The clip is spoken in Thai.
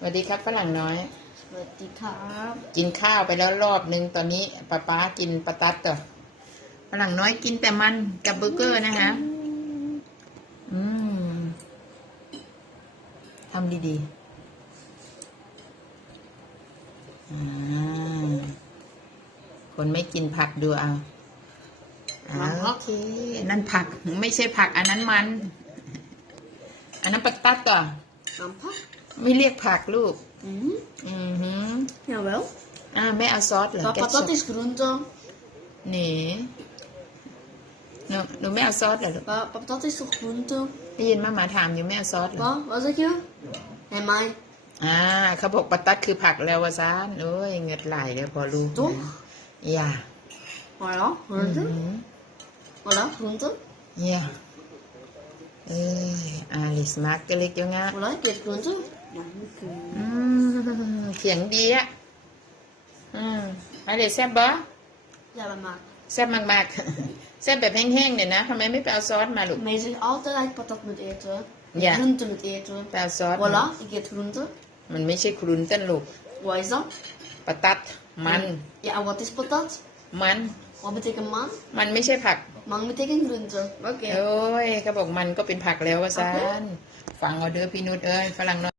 สวัสดีครับฝรั่งน้อย สวัสดีครับกินข้าวไปแล้วรอบนึงตอนนี้ป้าป๊ากินปลาตัดต่อฝรั่งน้อยกินแต่มันกับเบอร์เกอร์นะคะ อืมทำดีๆอ่าคนไม่กินผักดูเอาอ่าโอเค นั่นผัก ไม่ใช่ผัก อันนั้นมัน อันนั้นปลาตัดต่อน้ำผัก ไม่เรียกผักลูกอืมอือหือ jawel อ่าไม่เอาซอสเหรอ maar แกชอบ patat is groente นี่หนูหนูไม่เอาซอสเหรอลูก maar patat is toch groente ได้ยินมาหมาถามอยู่ไม่เอาซอสเหรอ wat wat zeg je nee mij อ่าเขาบอกปาตัดคือผักแล้ววะซานโอ้ยเหงือดไหลเลยพอรู้ toch อย่า voilà อื groente ม voilà groente อย่า เอ้ยอาลิสมาร์กเล็กยังไง voilà ik eet groente อืมเสียงดีอะอืมอะไรแซ่บบ่ ja dat maakt แซ่บมากๆแซ่บแบบแห้งๆเนี่ยนะทำไมไม่ไปเอาซอสมาลูก maar je zegt altijd dat ik patat moet eten Ja. groente moet eten ไปเอาซอสมา voilà ik eet groente มันไม่ใช่ครุนเต้นลูก wat is dat ปาตัดมัน ja en wat is patat มัน wat betekent man มันไม่ใช่ผัก man betekent groente oké โอ้ยเขาบอกมันก็เป็นผักแล้วว่าซานฟังเอาเด้อพี่นุชเอ้ยฝรั่งน้อย